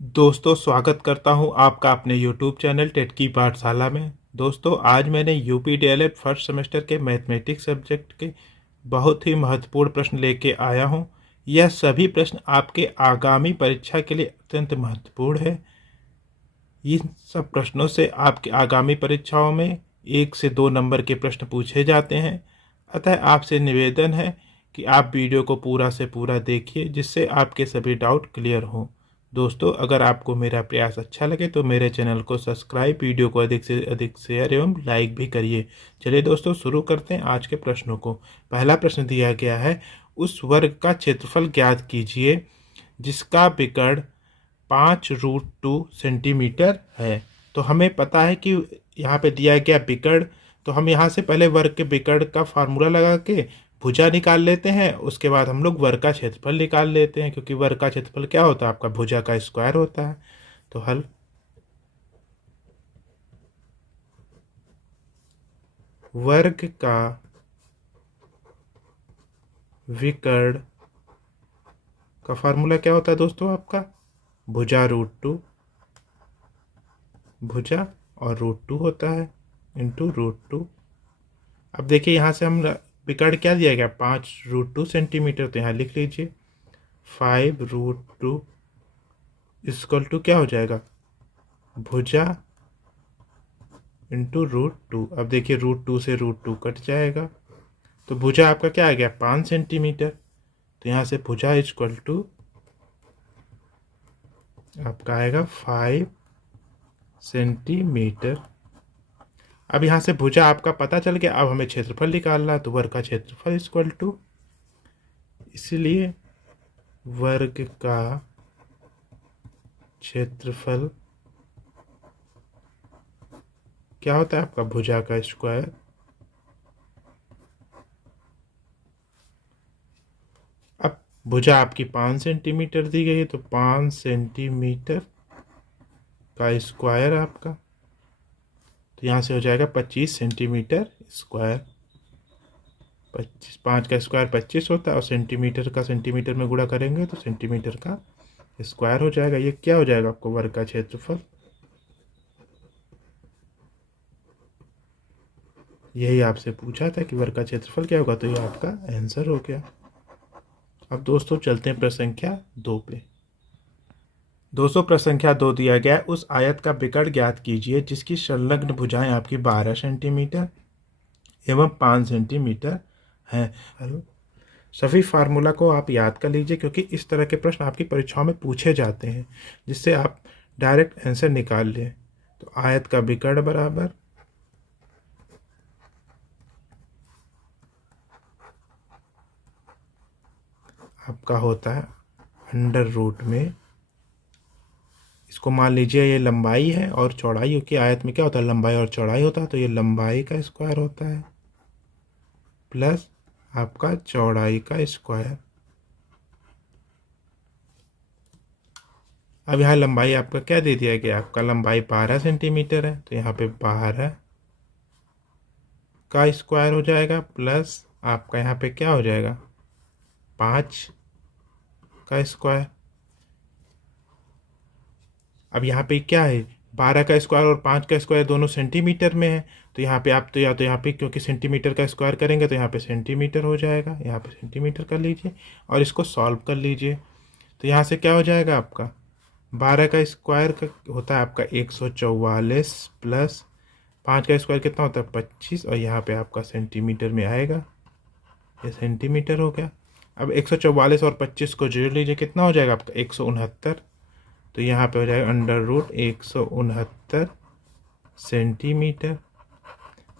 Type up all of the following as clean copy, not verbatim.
दोस्तों, स्वागत करता हूं आपका अपने YouTube चैनल टेट की पाठशाला में। दोस्तों, आज मैंने यूपी डीएलएड फर्स्ट सेमेस्टर के मैथमेटिक्स सब्जेक्ट के बहुत ही महत्वपूर्ण प्रश्न लेके आया हूं। यह सभी प्रश्न आपके आगामी परीक्षा के लिए अत्यंत महत्वपूर्ण है। इन सब प्रश्नों से आपकी आगामी परीक्षाओं में 1 से 2 नंबर के प्रश्न पूछे जाते हैं। अतः आपसे निवेदन है कि आप वीडियो को पूरा से पूरा देखिए, जिससे आपके सभी डाउट क्लियर हों। दोस्तों, अगर आपको मेरा प्रयास अच्छा लगे तो मेरे चैनल को सब्सक्राइब, वीडियो को अधिक से अधिक शेयर एवं लाइक भी करिए। चलिए दोस्तों, शुरू करते हैं आज के प्रश्नों को। पहला प्रश्न दिया गया है, उस वर्ग का क्षेत्रफल ज्ञात कीजिए जिसका विकर्ण 5√2 सेंटीमीटर है। तो हमें पता है कि यहाँ पे दिया गया विकर्ण, तो हम यहाँ से पहले वर्ग के विकर्ण का फार्मूला लगा के भुजा निकाल लेते हैं। उसके बाद हम लोग वर्ग का क्षेत्रफल निकाल लेते हैं, क्योंकि वर्ग का क्षेत्रफल क्या होता है? आपका भुजा का स्क्वायर होता है। तो हल, वर्ग का विकर्ण का फार्मूला क्या होता है दोस्तों? आपका भुजा √2, भुजा और √2 होता है इंटू √2। अब देखिए, यहाँ से हम विकर्ण क्या दिया गया? 5√2 सेंटीमीटर। तो यहाँ लिख लीजिए 5√2 इक्वल टू क्या हो जाएगा? भुजा इंटू √2। अब देखिए, √2 से √2 कट जाएगा, तो भुजा आपका क्या आ गया? 5 सेंटीमीटर। तो यहाँ से भुजा इक्वल टू आपका आएगा 5 सेंटीमीटर। अब यहाँ से भुजा आपका पता चल गया। अब हमें क्षेत्रफल निकालना है, तो वर्ग का क्षेत्रफल इक्वल टू, इसलिए वर्ग का क्षेत्रफल क्या होता है? आपका भुजा का स्क्वायर। अब भुजा आपकी 5 सेंटीमीटर दी गई है, तो 5 सेंटीमीटर का स्क्वायर आपका, तो यहाँ से हो जाएगा 25 सेंटीमीटर स्क्वायर। 5 का स्क्वायर 25 होता है, और सेंटीमीटर का सेंटीमीटर में गुणा करेंगे तो सेंटीमीटर का स्क्वायर हो जाएगा। ये क्या हो जाएगा? आपको वर्ग का क्षेत्रफल। यही आपसे पूछा था कि वर्ग का क्षेत्रफल क्या होगा, तो ये आपका आंसर हो गया। अब दोस्तों, चलते हैं प्रश्न संख्या 2 पे। दोस्तों, प्रश्न संख्या 2 दिया गया है, उस आयत का विकर्ण ज्ञात कीजिए जिसकी संलग्न भुजाएं आपकी 12 सेंटीमीटर एवं 5 सेंटीमीटर हैं। हेलो, सभी फार्मूला को आप याद कर लीजिए, क्योंकि इस तरह के प्रश्न आपकी परीक्षाओं में पूछे जाते हैं, जिससे आप डायरेक्ट आंसर निकाल लें। तो आयत का विकर्ण बराबर आपका होता है अंडर रूट में, इसको मान लीजिए ये लंबाई है और चौड़ाई, क्योंकि आयत में क्या होता है? लंबाई और चौड़ाई होता है। तो ये लंबाई का स्क्वायर होता है प्लस आपका चौड़ाई का स्क्वायर। अब यहाँ लंबाई आपका क्या दे दिया गया? आपका लंबाई 12 सेंटीमीटर है, तो यहाँ पे 12 का स्क्वायर हो जाएगा प्लस आपका यहाँ पे क्या हो जाएगा? 5 का स्क्वायर। अब यहाँ पे क्या है? 12 का स्क्वायर और 5 का स्क्वायर दोनों सेंटीमीटर में है, तो यहाँ पे आप तो या तो यहाँ पे, क्योंकि सेंटीमीटर का स्क्वायर करेंगे तो यहाँ पे सेंटीमीटर हो जाएगा, यहाँ पे सेंटीमीटर कर लीजिए और इसको सॉल्व कर लीजिए। तो यहाँ से क्या हो जाएगा? आपका 12 का स्क्वायर का होता है आपका 144 प्लस 5 का स्क्वायर कितना होता है? 25, और यहाँ पे आपका सेंटीमीटर में आएगा, ये सेंटीमीटर हो गया। अब 144 और 25 को जोड़ लीजिए, कितना हो जाएगा आपका? 169। तो यहाँ पे हो जाएगा अंडर रूट 169 सेंटीमीटर।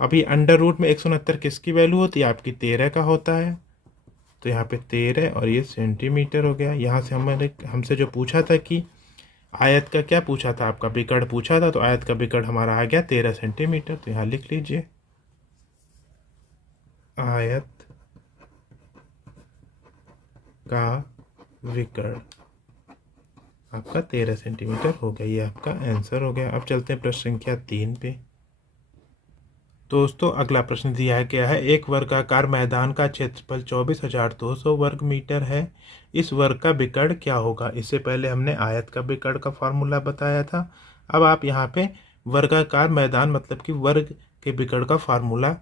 अभी अंडर रूट में 169 किसकी वैल्यू होती है? आपकी 13 का होता है, तो यहाँ पे 13 और ये सेंटीमीटर हो गया। यहाँ से हमसे जो पूछा था कि आयत का क्या पूछा था? आपका विकर्ण पूछा था, तो आयत का विकर्ण हमारा आ गया 13 सेंटीमीटर। तो यहाँ लिख लीजिए आयत का विकर्ण आपका 13 सेंटीमीटर हो गया। ये आपका आंसर हो गया। अब चलते हैं प्रश्न संख्या 3 पे। दोस्तों अगला प्रश्न दिया गया है, एक वर्गाकार मैदान का क्षेत्रफल 24,200 वर्ग मीटर है। इस वर्ग का विकर्ण क्या होगा? इससे पहले हमने आयत का विकर्ण का फॉर्मूला बताया था। अब आप यहाँ पे वर्गाकार मैदान मतलब कि वर्ग के विकर्ण का फार्मूला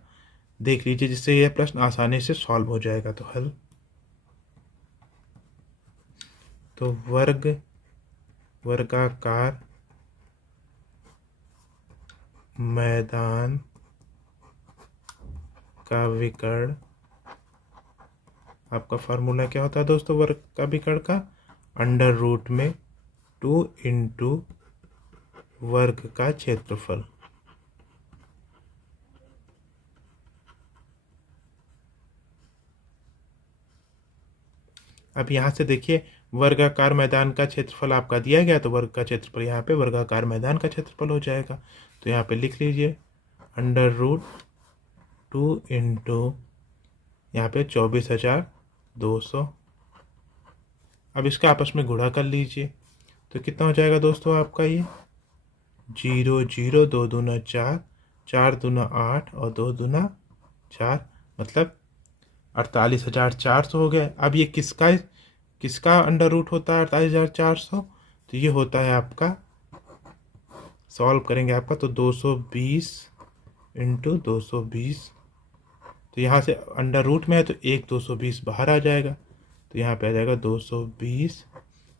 देख लीजिए, जिससे यह प्रश्न आसानी से सॉल्व हो जाएगा। तो हल, तो वर्गाकार मैदान का विकर्ण, आपका फार्मूला क्या होता है दोस्तों वर्ग का विकर्ण का? अंडर रूट में 2 इंटू वर्ग का क्षेत्रफल। अब यहाँ से देखिए, वर्गाकार मैदान का क्षेत्रफल आपका दिया गया, तो वर्ग का क्षेत्रफल यहाँ पे वर्गाकार मैदान का क्षेत्रफल हो जाएगा। तो यहाँ पे लिख लीजिए अंडर रूट 2 इंटू यहाँ पे 24,200। अब इसका आपस में गुणा कर लीजिए, तो कितना हो जाएगा दोस्तों आपका ये? 0 0, 2 दूना 4, 4 दूना 8 और 2 दूना 4, मतलब 48,400 हो गया। अब ये किसका अंडर रूट होता है 48,400? तो ये होता है आपका, सॉल्व करेंगे आपका तो 220 इंटू 220। तो यहाँ से अंडर रूट में है तो 220 बाहर आ जाएगा, तो यहाँ पे आ जाएगा 220।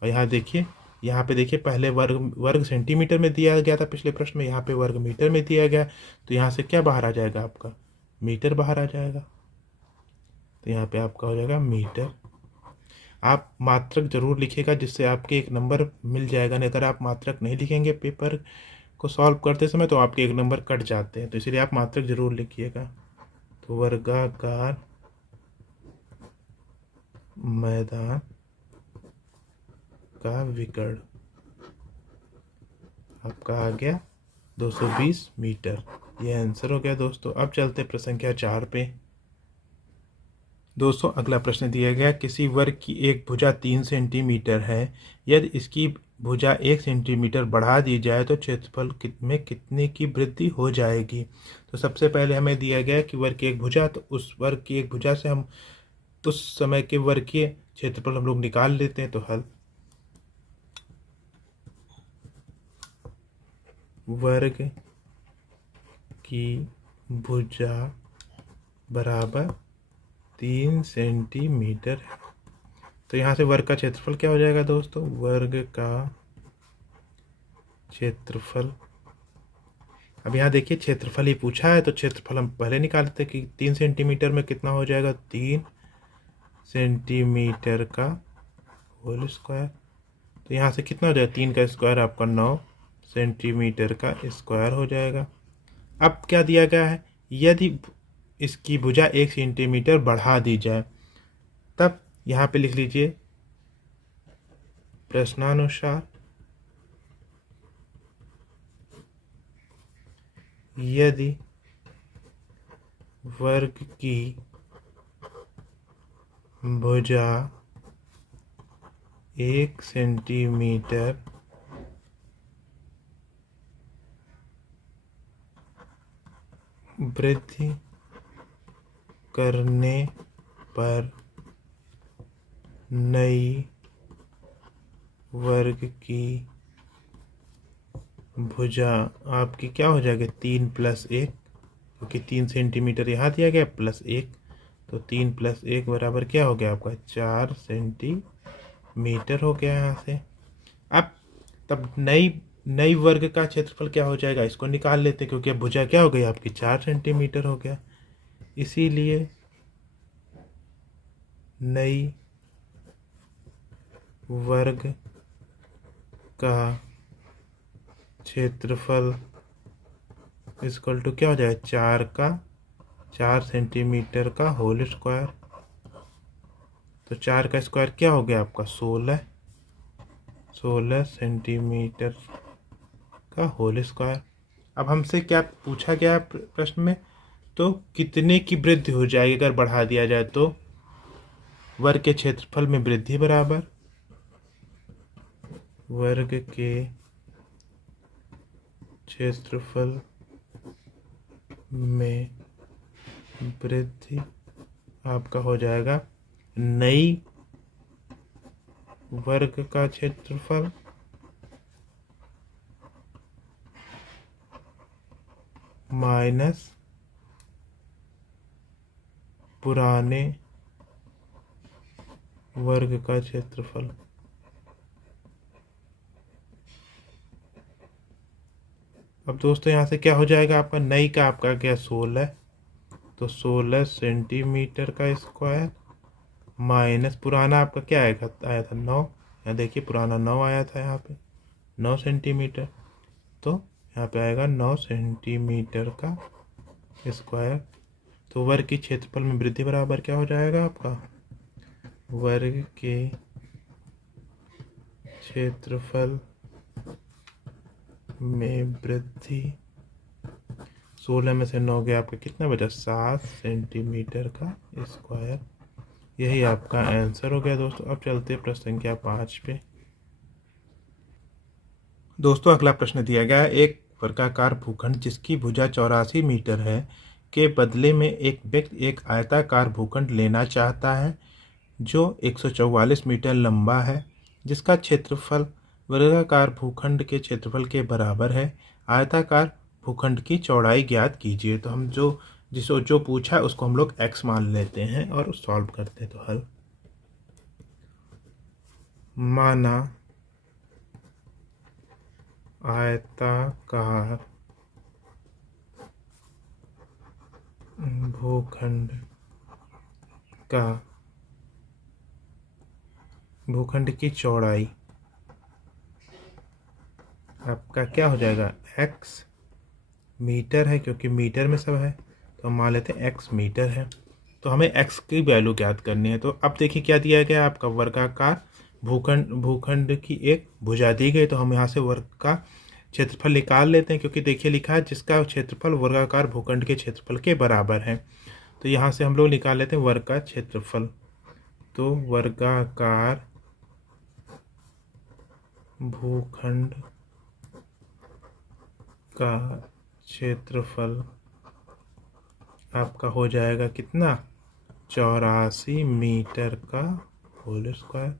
और यहाँ देखिए, यहाँ पे देखिए पहले वर्ग सेंटीमीटर में दिया गया था पिछले प्रश्न में, यहाँ पे वर्ग मीटर में दिया गया। तो यहाँ से क्या बाहर आ जाएगा आपका? मीटर बाहर आ जाएगा। तो यहाँ पे आपका हो जाएगा मीटर। आप मात्रक जरूर लिखिएगा, जिससे आपके एक नंबर मिल जाएगा। नहीं, अगर आप मात्रक नहीं लिखेंगे पेपर को सॉल्व करते समय तो आपके एक नंबर कट जाते हैं। तो इसलिए आप मात्रक जरूर लिखिएगा। तो वर्गाकार मैदान का विकर्ण आपका आ गया 220 मीटर। यह आंसर हो गया दोस्तों। अब चलते प्रश्न संख्या 4 पे। दोस्तों अगला प्रश्न दिया गया, किसी वर्ग की एक भुजा 3 सेंटीमीटर है। यदि इसकी भुजा 1 सेंटीमीटर बढ़ा दी जाए तो क्षेत्रफल में कितने की वृद्धि हो जाएगी? तो सबसे पहले हमें दिया गया कि वर्ग की एक भुजा, तो उस वर्ग की एक भुजा से हम उस समय के वर्ग के क्षेत्रफल हम लोग निकाल लेते हैं। तो हल, वर्ग की भुजा बराबर 3 सेंटीमीटर है। तो यहाँ से वर्ग का क्षेत्रफल क्या हो जाएगा दोस्तों? वर्ग का क्षेत्रफल, अब यहाँ देखिए क्षेत्रफल ही पूछा है, तो क्षेत्रफल हम पहले निकालते कि 3 सेंटीमीटर में कितना हो जाएगा? 3 सेंटीमीटर का होल स्क्वायर। तो यहाँ से कितना हो जाएगा? 3 का स्क्वायर आपका 9 सेंटीमीटर का स्क्वायर हो जाएगा। अब क्या दिया गया है? यदि इसकी भुजा 1 सेंटीमीटर बढ़ा दी जाए, तब यहाँ पे लिख लीजिए प्रश्नानुसार यदि वर्ग की भुजा 1 सेंटीमीटर वृद्धि करने पर नई वर्ग की भुजा आपकी क्या हो जाएगी? 3 + 1, क्योंकि 3 सेंटीमीटर यहाँ दिया गया प्लस 1, तो 3 + 1 बराबर क्या हो गया आपका? 4 सेंटीमीटर हो गया यहाँ से। अब तब नई वर्ग का क्षेत्रफल क्या हो जाएगा? इसको निकाल लेते, क्योंकि अब भुजा क्या हो गई आपकी? 4 सेंटीमीटर हो गया। इसीलिए नई वर्ग का क्षेत्रफल इक्वल टू क्या हो जाएगा? 4 सेंटीमीटर का होल स्क्वायर। तो 4 का स्क्वायर क्या हो गया आपका? 16 सेंटीमीटर का होल स्क्वायर। अब हमसे क्या पूछा गया प्रश्न में? तो कितने की वृद्धि हो जाएगी अगर बढ़ा दिया जाए? तो वर्ग के क्षेत्रफल में वृद्धि बराबर वर्ग के क्षेत्रफल में वृद्धि आपका हो जाएगा नई वर्ग का क्षेत्रफल माइनस पुराने वर्ग का क्षेत्रफल। अब दोस्तों यहाँ से क्या हो जाएगा आपका, नई का आपका क्या 16, तो 16 सेंटीमीटर का स्क्वायर माइनस पुराना आपका क्या आया था 9, यहाँ देखिए पुराना 9 आया था यहाँ पे 9 सेंटीमीटर, तो यहाँ पे आएगा 9 सेंटीमीटर का स्क्वायर। तो वर्ग की क्षेत्रफल में वृद्धि बराबर क्या हो जाएगा आपका, वर्ग के क्षेत्रफल में वृद्धि, 16 में से 9 गया आपका कितना बचा 7 सेंटीमीटर का स्क्वायर। यही आपका आंसर हो गया दोस्तों। अब चलते प्रश्न संख्या 5 पे। दोस्तों अगला प्रश्न दिया गया है, एक वर्गाकार भूखंड जिसकी भुजा 84 मीटर है के बदले में एक व्यक्ति एक आयताकार भूखंड लेना चाहता है जो 144 मीटर लंबा है, जिसका क्षेत्रफल वर्गाकार भूखंड के क्षेत्रफल के बराबर है। आयताकार भूखंड की चौड़ाई ज्ञात कीजिए। तो हम जो पूछा है उसको हम लोग x मान लेते हैं और सॉल्व करते हैं। तो हल, माना आयताकार भूखंड की चौड़ाई आपका क्या हो जाएगा, x मीटर है, क्योंकि मीटर में सब है तो हम मान लेते हैं x मीटर है। तो हमें x की वैल्यू ज्ञात करनी है। तो अब देखिए क्या दिया गया आपका, वर्गाकार भूखंड की एक भुजा दी गई, तो हम यहाँ से वर्ग का क्षेत्रफल निकाल लेते हैं, क्योंकि देखिए लिखा है जिसका क्षेत्रफल वर्गाकार भूखंड के क्षेत्रफल के बराबर है। तो यहाँ से हम लोग निकाल लेते हैं वर्ग का क्षेत्रफल। तो वर्गाकार भूखंड का क्षेत्रफल आपका हो जाएगा कितना, 84 मीटर का होल स्क्वायर।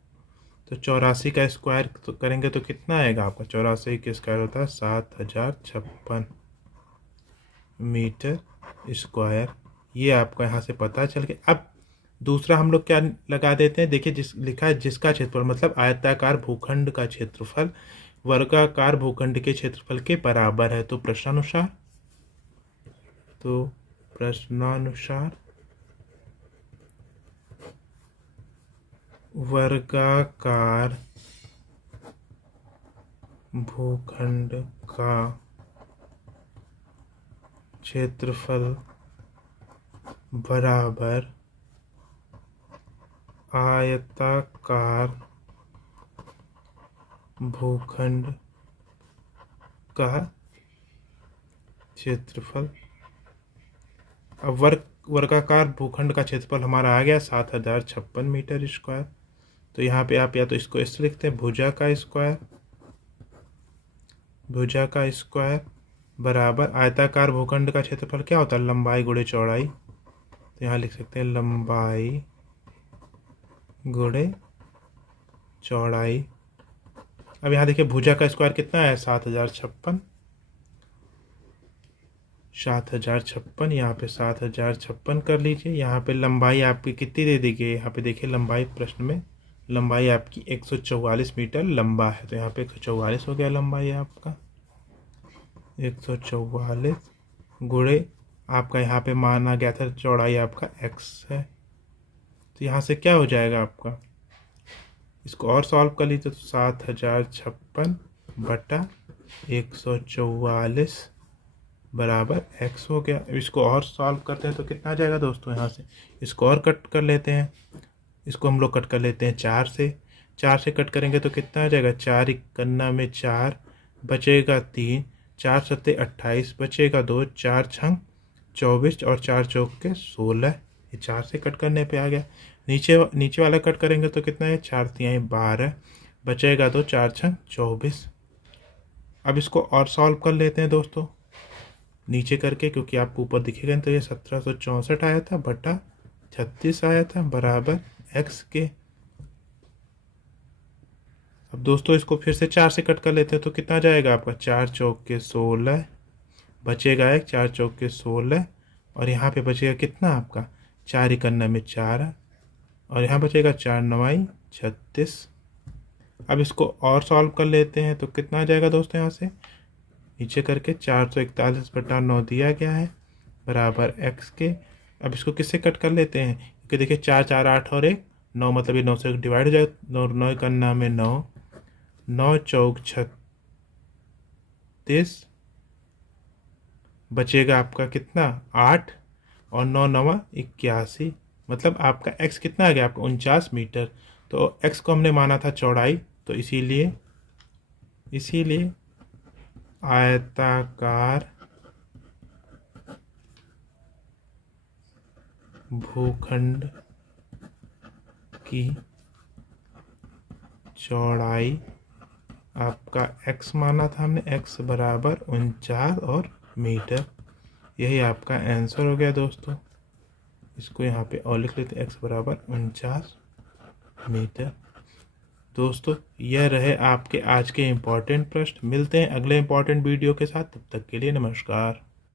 तो 84 का स्क्वायर तो करेंगे तो कितना आएगा आपका, 84 का स्क्वायर होता है 7056 मीटर स्क्वायर। ये आपको यहाँ से पता चल गया। अब दूसरा हम लोग क्या लगा देते हैं, देखिए लिखा है जिसका क्षेत्रफल, मतलब आयताकार भूखंड का क्षेत्रफल वर्गाकार भूखंड के क्षेत्रफल के बराबर है। तो प्रश्नानुसार वर्गाकार भूखंड का क्षेत्रफल बराबर आयताकार भूखंड का क्षेत्रफल। अब वर्गाकार भूखंड का क्षेत्रफल हमारा आ गया 7056 मीटर स्क्वायर। तो यहाँ पे आप या तो इसको इस लिखते हैं, भुजा का स्क्वायर बराबर आयताकार भूखंड का क्षेत्रफल क्या होता है, लंबाई गुणे चौड़ाई। तो यहाँ लिख सकते हैं लंबाई गुणे चौड़ाई। अब यहाँ देखिए भुजा का स्क्वायर कितना है, 7056, यहाँ पे 7056 कर लीजिए। यहाँ पे लंबाई आपकी कितनी दे दी गई, यहाँ पे देखिए लंबाई प्रश्न में लंबाई आपकी 144 मीटर लंबा है। तो यहाँ पे 144 हो गया लंबाई आपका, 144 गुणे आपका यहाँ पे माना गया था चौड़ाई आपका x है। तो यहाँ से क्या हो जाएगा आपका, इसको और सॉल्व कर लीजिए। तो 7056 बटा 144 बराबर x हो गया। इसको और सॉल्व करते हैं तो कितना आ जाएगा दोस्तों, यहाँ से इसको और कट कर लेते हैं। इसको हम लोग कट कर लेते हैं 4 से कट करेंगे तो कितना आ जाएगा, 4 इक्कन्ना में 4 बचेगा 3, 4 सत्ते 28 बचेगा 2, 4 छंग 24 और 4 चौक के 16। ये 4 से कट करने पे आ गया। नीचे वाला कट करेंगे तो कितना है, 4 तिहाई 12 बचेगा 2, 4 छंग 24। अब इसको और सॉल्व कर लेते हैं दोस्तों। नीचे करके, क्योंकि आपको ऊपर दिखेगा तो ये 1764 आया था बटा 36 आया था बराबर x के। अब दोस्तों इसको फिर से 4 से कट कर लेते हैं तो कितना जाएगा आपका, 4 चौक के 16 बचेगा, एक 4 चौक के 16 और यहाँ पे बचेगा कितना आपका, 4 इकन्ना में 4 और यहाँ बचेगा 4 नवाई 36। अब इसको और सॉल्व कर लेते हैं तो कितना आ जाएगा दोस्तों, यहाँ से नीचे करके 441 बटा 9 दिया गया है बराबर x के। अब इसको किससे कट कर लेते हैं, क्योंकि देखिए 4 4 8 और 1 9, मतलब ये 9 से डिवाइड हो जाएगा, 9 इकन्ना में 9, 9 चौक 36 बचेगा आपका कितना 8 और 9 नवा 81, मतलब आपका x कितना आ गया आपका 49 मीटर। तो x को हमने माना था चौड़ाई, तो इसीलिए आयताकार भूखंड की चौड़ाई आपका x माना था हमने, x बराबर 49 और मीटर। यही आपका आंसर हो गया दोस्तों। इसको यहाँ पे और लिख लेते, x बराबर 49 मीटर। दोस्तों यह रहे आपके आज के इम्पोर्टेंट प्रश्न। मिलते हैं अगले इम्पोर्टेंट वीडियो के साथ, तब तक के लिए नमस्कार।